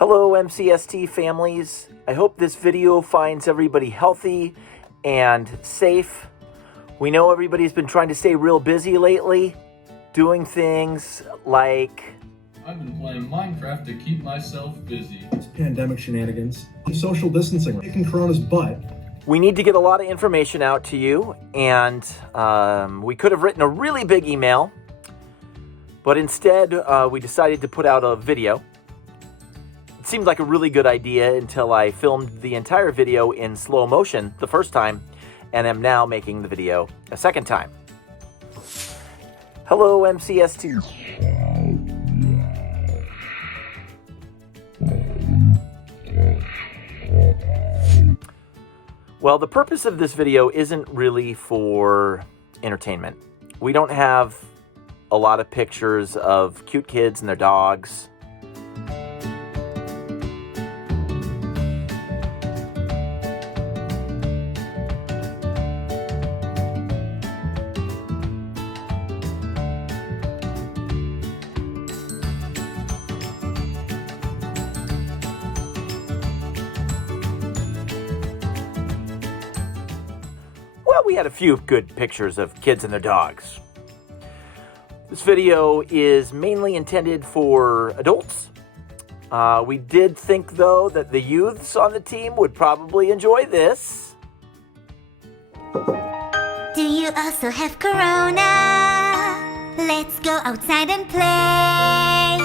Hello MCST families. I hope this video finds everybody healthy and safe. We know everybody's been trying to stay real busy lately, doing things like... I've been playing Minecraft to keep myself busy. It's pandemic shenanigans, social distancing, kicking Corona's butt. We need to get a lot of information out to you, and we could have written a really big email, but instead we decided to put out a video. It seemed like a really good idea until I filmed the entire video in slow motion the first time, and am now making the video a second time. Hello, MCST. Well, the purpose of this video isn't really for entertainment. We don't have a lot of pictures of cute kids and their dogs. Well, we had a few good pictures of kids and their dogs. This video is mainly intended for adults. We did think, though, that the youths on the team would probably enjoy this. Do you also have corona? Let's go outside and play.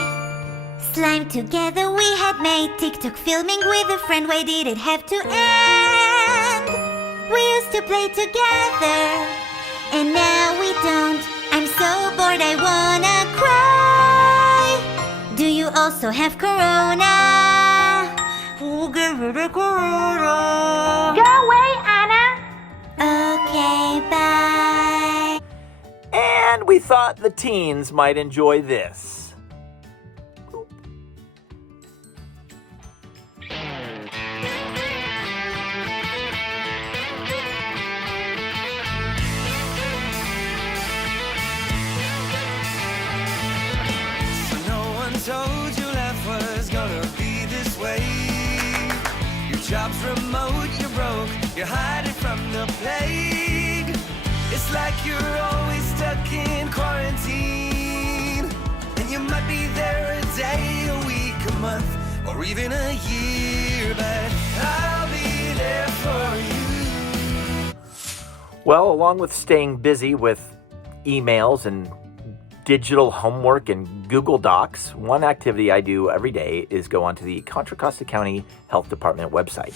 Slime together we had made TikTok filming with a friend. Why did it have to end? We used to play together, and now we don't. I'm so bored, I wanna cry. Do you also have corona? Who gave you the corona? Go away, Anna. Okay, bye. And we thought the teens might enjoy this. Told you life was gonna be this way. Your job's remote, you're broke, you're hiding from the plague. It's like you're always stuck in quarantine, and you might be there a day, a week, a month, or even a year, but I'll be there for you. Well, along with staying busy with emails and digital homework and Google Docs, one activity I do every day is go onto the Contra Costa County Health Department website.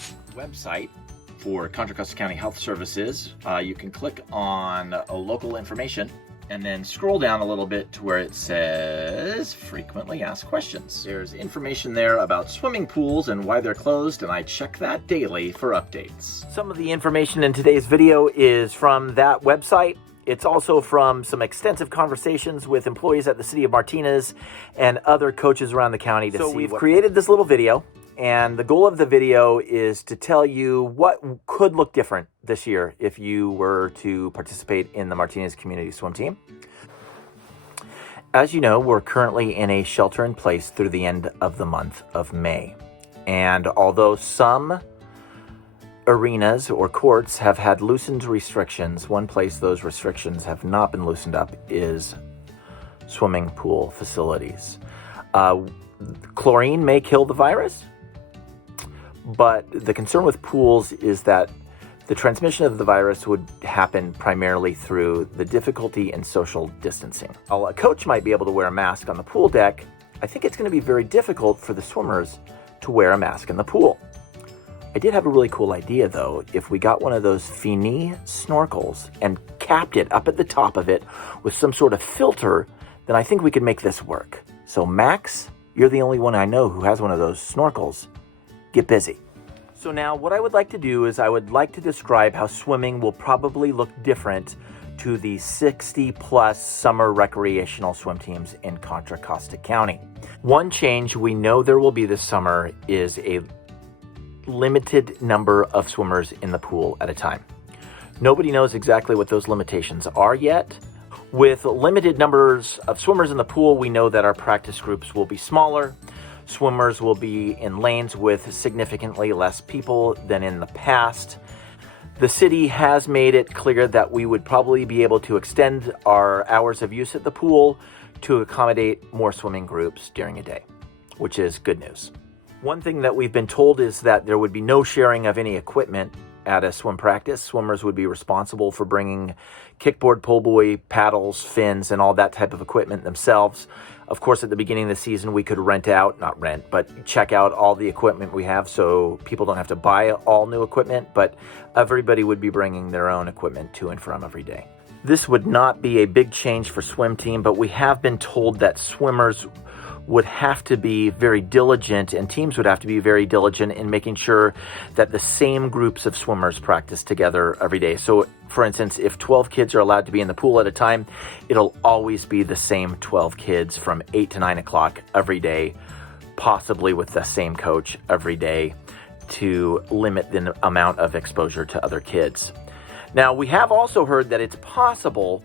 For Contra Costa County Health Services, you can click on local information and then scroll down a little bit to where it says frequently asked questions. There's information there about swimming pools and why they're closed, and I check that daily for updates. Some of the information in today's video is from that website. It's also from some extensive conversations with employees at the City of Martinez and other coaches around the county. So we've created this little video, and the goal of the video is to tell you what could look different this year if you were to participate in the Martinez Community Swim Team. As you know, we're currently in a shelter-in-place through the end of the month of May. And although some arenas or courts have had loosened restrictions, one place those restrictions have not been loosened up is swimming pool facilities. Chlorine may kill the virus, but the concern with pools is that the transmission of the virus would happen primarily through the difficulty in social distancing. While a coach might be able to wear a mask on the pool deck, I think it's going to be very difficult for the swimmers to wear a mask in the pool. I did have a really cool idea, though. If we got one of those Fini snorkels and capped it up at the top of it with some sort of filter, then I think we could make this work. So Max, you're the only one I know who has one of those snorkels. Get busy. So now what I would like to do is I would like to describe how swimming will probably look different to the 60-plus summer recreational swim teams in Contra Costa County. One change we know there will be this summer is a limited number of swimmers in the pool at a time. Nobody knows exactly what those limitations are yet. With limited numbers of swimmers in the pool, we know that our practice groups will be smaller. Swimmers will be in lanes with significantly less people than in the past. The city has made it clear that we would probably be able to extend our hours of use at the pool to accommodate more swimming groups during a day, which is good news. One thing that we've been told is that there would be no sharing of any equipment at a swim practice. Swimmers would be responsible for bringing kickboard, pull buoy, paddles, fins, and all that type of equipment themselves. Of course, at the beginning of the season, we could check out all the equipment we have so people don't have to buy all new equipment, but everybody would be bringing their own equipment to and from every day. This would not be a big change for swim team, but we have been told that swimmers would have to be very diligent and teams would have to be very diligent in making sure that the same groups of swimmers practice together every day. So, for instance, if 12 kids are allowed to be in the pool at a time, it'll always be the same 12 kids from 8 to 9 o'clock every day, possibly with the same coach every day to limit the amount of exposure to other kids. Now, we have also heard that it's possible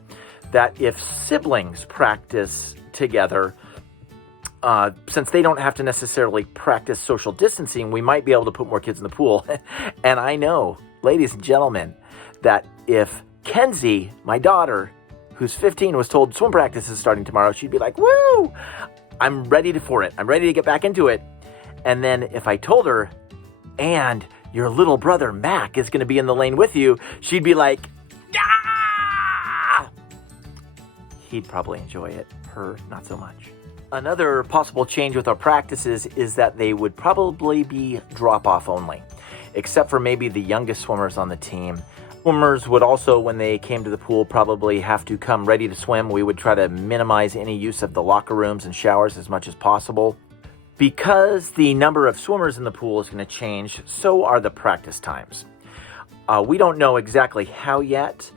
that if siblings practice together, since they don't have to necessarily practice social distancing, we might be able to put more kids in the pool. And I know, ladies and gentlemen, that if Kenzie, my daughter, who's 15, was told swim practice is starting tomorrow, she'd be like, woo, I'm ready for it. I'm ready to get back into it. And then if I told her, and your little brother Mac is going to be in the lane with you, she'd be like, yeah! He'd probably enjoy it. Her, not so much. Another possible change with our practices is that they would probably be drop-off only, except for maybe the youngest swimmers on the team. Swimmers would also, when they came to the pool, probably have to come ready to swim. We would try to minimize any use of the locker rooms and showers as much as possible. Because the number of swimmers in the pool is going to change, so are the practice times. We don't know exactly how yet,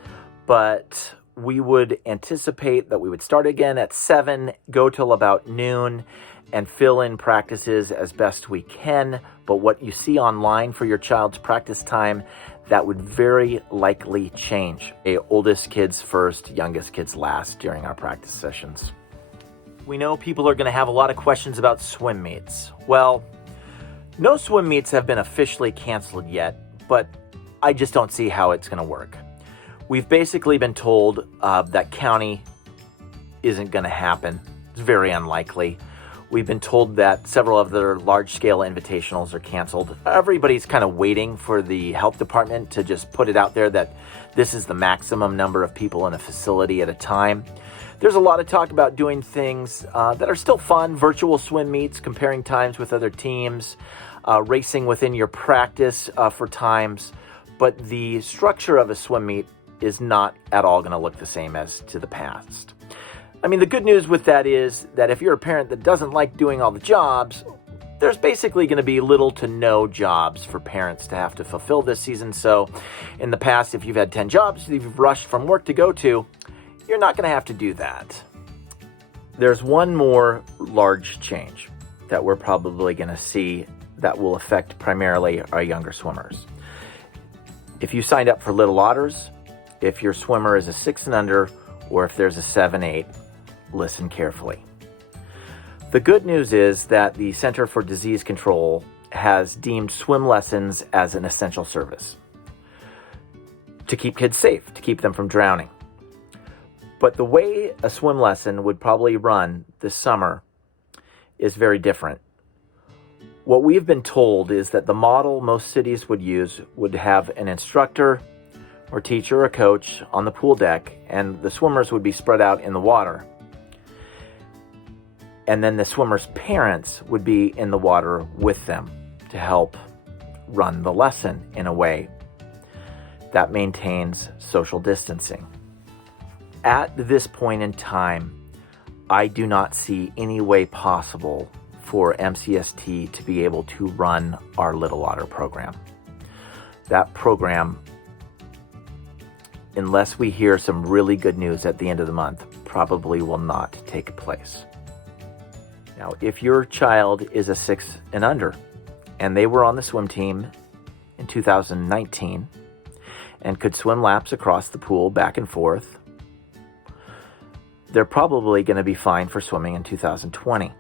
but we would anticipate that we would start again at 7, go till about noon, and fill in practices as best we can. But what you see online for your child's practice time, that would very likely change. Oldest kids first, youngest kids last during our practice sessions. We know people are going to have a lot of questions about swim meets. Well, no swim meets have been officially canceled yet, but I just don't see how it's going to work. We've basically been told that county isn't going to happen. It's very unlikely. We've been told that several of their large-scale invitationals are canceled. Everybody's kind of waiting for the health department to just put it out there that this is the maximum number of people in a facility at a time. There's a lot of talk about doing things that are still fun, virtual swim meets, comparing times with other teams, racing within your practice for times. But the structure of a swim meet is not at all going to look the same as to the past. I mean, the good news with that is that if you're a parent that doesn't like doing all the jobs, there's basically going to be little to no jobs for parents to have to fulfill this season. So in the past, if you've had 10 jobs that you've rushed from work to go to, you're not going to have to do that. There's one more large change that we're probably going to see that will affect primarily our younger swimmers. If you signed up for Little Otters, if your swimmer is a 6 and under, or if there's a 7-8, listen carefully. The good news is that the Center for Disease Control has deemed swim lessons as an essential service to keep kids safe, to keep them from drowning. But the way a swim lesson would probably run this summer is very different. What we've been told is that the model most cities would use would have an instructor or teacher or coach on the pool deck, and the swimmers would be spread out in the water. And then the swimmers' parents would be in the water with them to help run the lesson in a way that maintains social distancing. At this point in time, I do not see any way possible for MCST to be able to run our Little Otter program. That program, unless we hear some really good news at the end of the month, probably will not take place. Now, if your child is a 6 and under, and they were on the swim team in 2019 and could swim laps across the pool back and forth, they're probably going to be fine for swimming in 2020.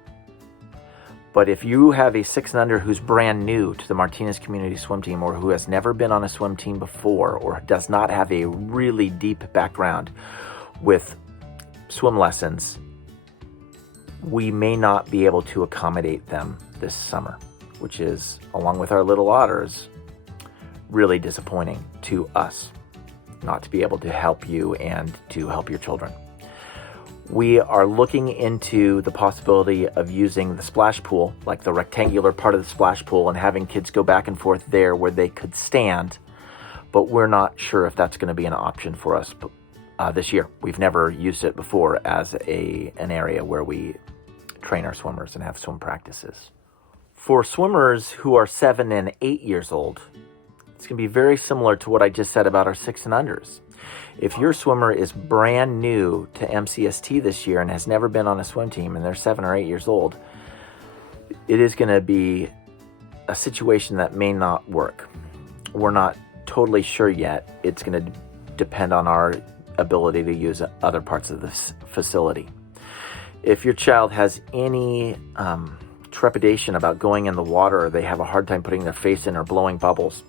But if you have a 6 and under who's brand new to the Martinez Community Swim Team, or who has never been on a swim team before, or does not have a really deep background with swim lessons, we may not be able to accommodate them this summer, which is, along with our little otters, really disappointing to us not to be able to help you and to help your children. We are looking into the possibility of using the splash pool, like the rectangular part of the splash pool, and having kids go back and forth there where they could stand, but we're not sure if that's going to be an option for us this year. We've never used it before as an area where we train our swimmers and have swim practices. For swimmers who are 7 and 8 years old, it's going to be very similar to what I just said about our 6 and unders. If your swimmer is brand new to MCST this year and has never been on a swim team and they're 7 or 8 years old, it is going to be a situation that may not work. We're not totally sure yet. It's going to depend on our ability to use other parts of this facility. If your child has any trepidation about going in the water, or they have a hard time putting their face in or blowing bubbles,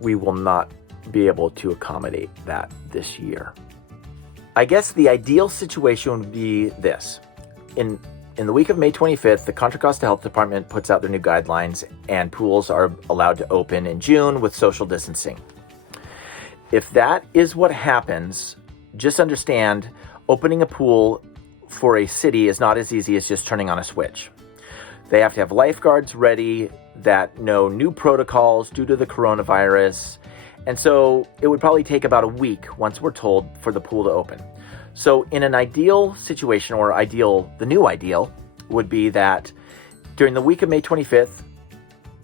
we will not be able to accommodate that this year. I guess the ideal situation would be this. In the week of May 25th, the Contra Costa Health Department puts out their new guidelines, and pools are allowed to open in June with social distancing. If that is what happens, just understand opening a pool for a city is not as easy as just turning on a switch. They have to have lifeguards ready that know new protocols due to the coronavirus. And so it would probably take about a week, once we're told, for the pool to open. So in an ideal situation, or the new ideal would be that during the week of May 25th,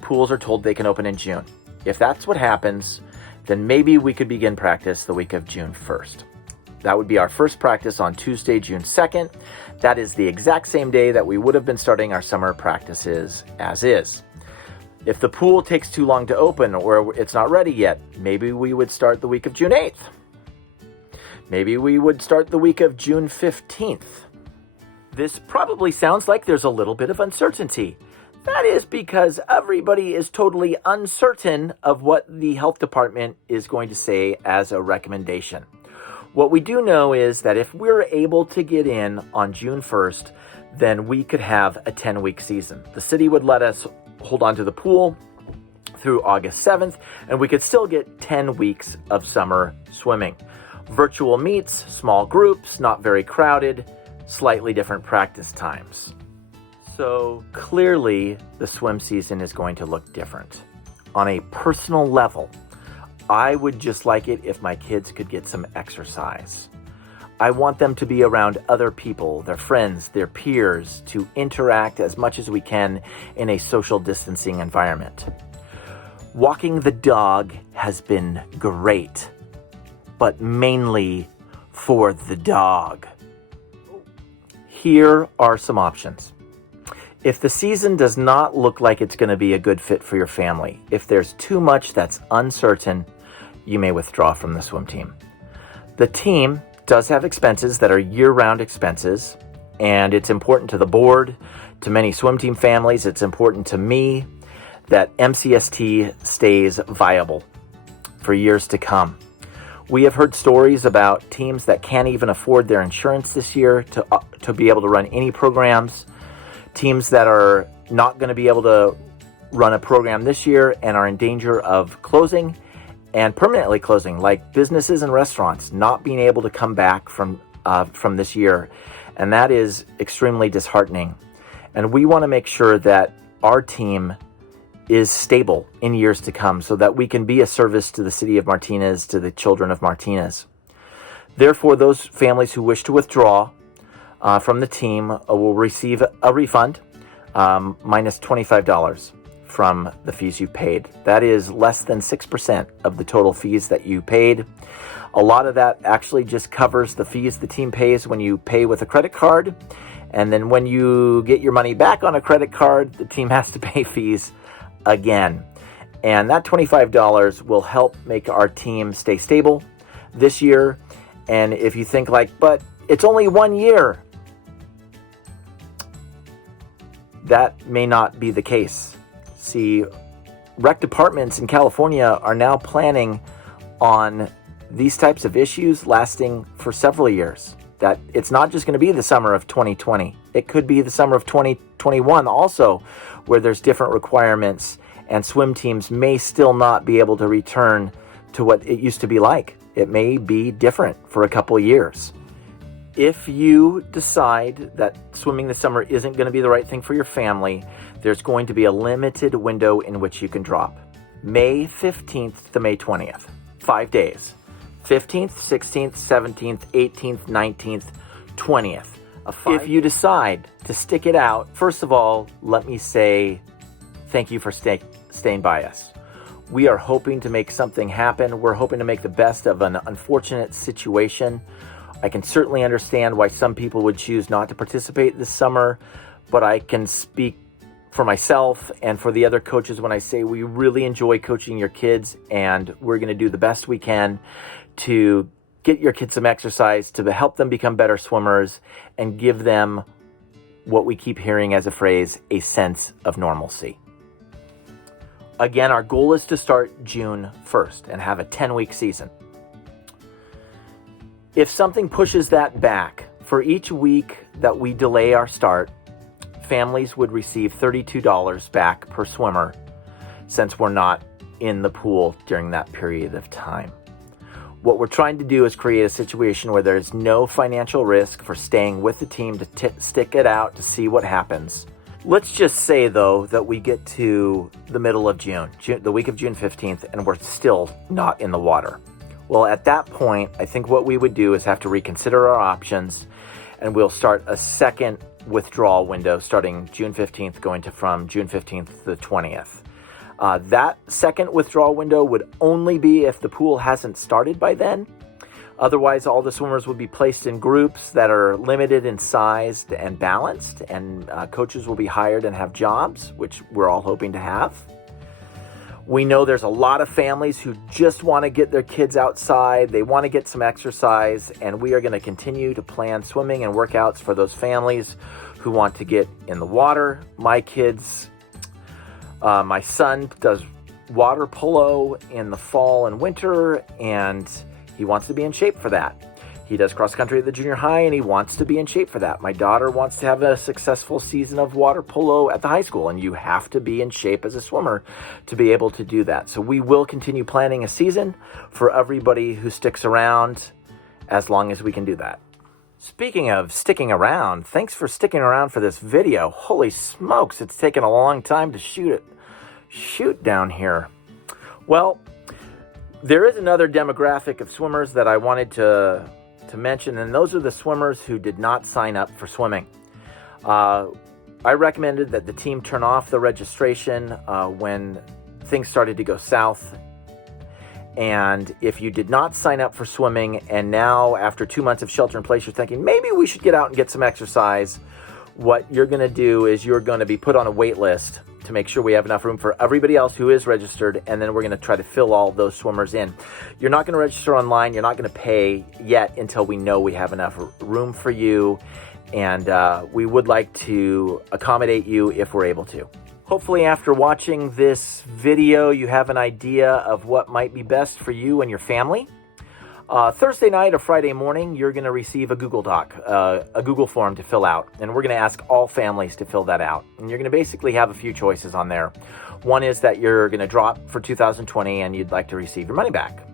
pools are told they can open in June. If that's what happens, then maybe we could begin practice the week of June 1st. That would be our first practice on Tuesday, June 2nd. That is the exact same day that we would have been starting our summer practices as is. If the pool takes too long to open, or it's not ready yet, maybe we would start the week of June 8th. Maybe we would start the week of June 15th. This probably sounds like there's a little bit of uncertainty. That is because everybody is totally uncertain of what the health department is going to say as a recommendation. What we do know is that if we're able to get in on June 1st, then we could have a 10-week season. The city would let us hold on to the pool through August 7th, and we could still get 10 weeks of summer swimming. Virtual meets, small groups, not very crowded, slightly different practice times. So clearly the swim season is going to look different. On a personal level, I would just like it if my kids could get some exercise. I want them to be around other people, their friends, their peers, to interact as much as we can in a social distancing environment. Walking the dog has been great, but mainly for the dog. Here are some options. If the season does not look like it's going to be a good fit for your family, if there's too much that's uncertain, you may withdraw from the swim team. The team does have expenses that are year-round expenses, and it's important to the board, to many swim team families. It's important to me that MCST stays viable for years to come. We have heard stories about teams that can't even afford their insurance this year to be able to run any programs, teams that are not going to be able to run a program this year and are in danger of closing and permanently closing, like businesses and restaurants not being able to come back from this year. And that is extremely disheartening. And we want to make sure that our team is stable in years to come so that we can be a service to the city of Martinez, to the children of Martinez. Therefore, those families who wish to withdraw from the team will receive a refund minus $25 from the fees you paid. That is less than 6% of the total fees that you paid. A lot of that actually just covers the fees the team pays when you pay with a credit card. And then when you get your money back on a credit card, the team has to pay fees again. And that $25 will help make our team stay stable this year. And if you think like, but it's only 1 year, that may not be the case. See, rec departments in California are now planning on these types of issues lasting for several years. That it's not just going to be the summer of 2020. It could be the summer of 2021 also, where there's different requirements and swim teams may still not be able to return to what it used to be like. It may be different for a couple years. If you decide that swimming this summer isn't going to be the right thing for your family, there's going to be a limited window in which you can drop. May 15th to May 20th. 5 days. 15th, 16th, 17th, 18th, 19th, 20th. If you decide to stick it out, first of all, let me say thank you for staying by us. We are hoping to make something happen. We're hoping to make the best of an unfortunate situation. I can certainly understand why some people would choose not to participate this summer, but I can speak for myself and for the other coaches when I say we really enjoy coaching your kids, and we're going to do the best we can to get your kids some exercise, to help them become better swimmers, and give them what we keep hearing as a phrase, a sense of normalcy. Again, our goal is to start June 1st and have a 10-week season. If something pushes that back, for each week that we delay our start, families would receive $32 back per swimmer since we're not in the pool during that period of time. What we're trying to do is create a situation where there's no financial risk for staying with the team to stick it out to see what happens. Let's just say, though, that we get to the middle of June, the week of June 15th, and we're still not in the water. Well, at that point, I think what we would do is have to reconsider our options, and we'll start a second withdrawal window starting June 15th, going from June 15th to the 20th. That second withdrawal window would only be if the pool hasn't started by then. Otherwise, all the swimmers would be placed in groups that are limited in size and balanced, and coaches will be hired and have jobs, which we're all hoping to have. We know there's a lot of families who just want to get their kids outside. They want to get some exercise, and we are going to continue to plan swimming and workouts for those families who want to get in the water. My son does water polo in the fall and winter, and he wants to be in shape for that. He does cross country at the junior high, and he wants to be in shape for that. My daughter wants to have a successful season of water polo at the high school, and you have to be in shape as a swimmer to be able to do that. So we will continue planning a season for everybody who sticks around as long as we can do that. Speaking of sticking around, thanks for sticking around for this video. Holy smokes, it's taken a long time to shoot down here. Well, there is another demographic of swimmers that I wanted to mention, and those are the swimmers who did not sign up for swimming. I recommended that the team turn off the registration when things started to go south. And if you did not sign up for swimming, and now after 2 months of shelter in place, you're thinking, maybe we should get out and get some exercise, what you're going to do is you're going to be put on a wait list to make sure we have enough room for everybody else who is registered, and then we're going to try to fill all those swimmers in. You're not going to register online. You're not going to pay yet until we know we have enough room for you, and we would like to accommodate you if we're able to. Hopefully after watching this video, you have an idea of what might be best for you and your family. Thursday night or Friday morning, you're going to receive a Google Doc, a Google form to fill out. And we're going to ask all families to fill that out. And you're going to basically have a few choices on there. One is that you're going to drop for 2020 and you'd like to receive your money back.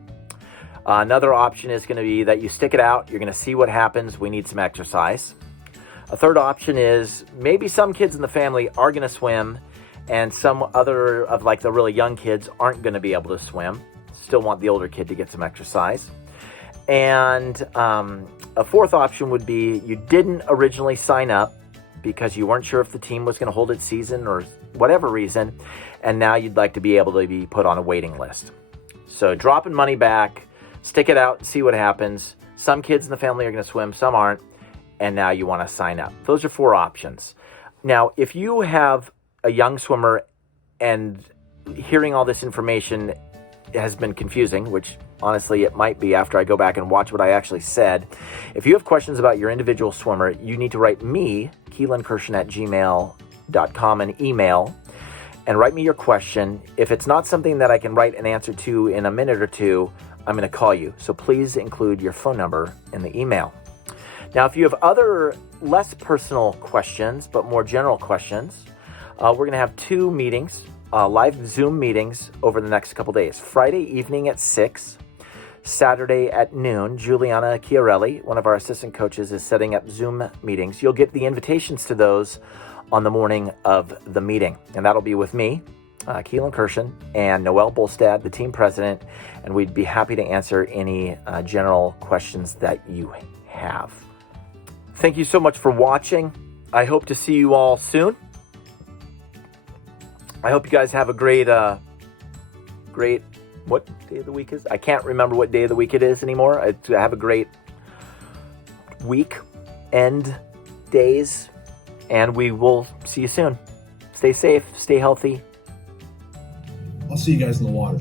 Another option is going to be that you stick it out. You're going to see what happens. We need some exercise. A third option is maybe some kids in the family are going to swim, and some other of like the really young kids aren't going to be able to swim. Still want the older kid to get some exercise. And a fourth option would be you didn't originally sign up because you weren't sure if the team was going to hold its season or whatever reason, and now you'd like to be able to be put on a waiting list. So dropping money back, stick it out and see what happens. Some kids in the family are going to swim, some aren't, and now you want to sign up. Those are four options. Now, if you have a young swimmer and hearing all this information has been confusing, which honestly it might be after I go back and watch what I actually said. If you have questions about your individual swimmer, you need to write me, Keelan Kirshen at keelankershan@gmail.com an email and write me your question. If it's not something that I can write an answer to in a minute or two, I'm going to call you. So please include your phone number in the email. Now, if you have other less personal questions, but more general questions, we're going to have 2 meetings, live Zoom meetings over the next couple days. Friday evening at 6, Saturday at noon. Juliana Chiarelli, one of our assistant coaches, is setting up Zoom meetings. You'll get the invitations to those on the morning of the meeting. And that'll be with me, Keelan Kershan, and Noelle Bolstad, the team president. And we'd be happy to answer any general questions that you have. Thank you so much for watching. I hope to see you all soon. I hope you guys have a great, what day of the week is? I can't remember what day of the week it is anymore. Have a great week, end days, and we will see you soon. Stay safe, stay healthy. I'll see you guys in the water.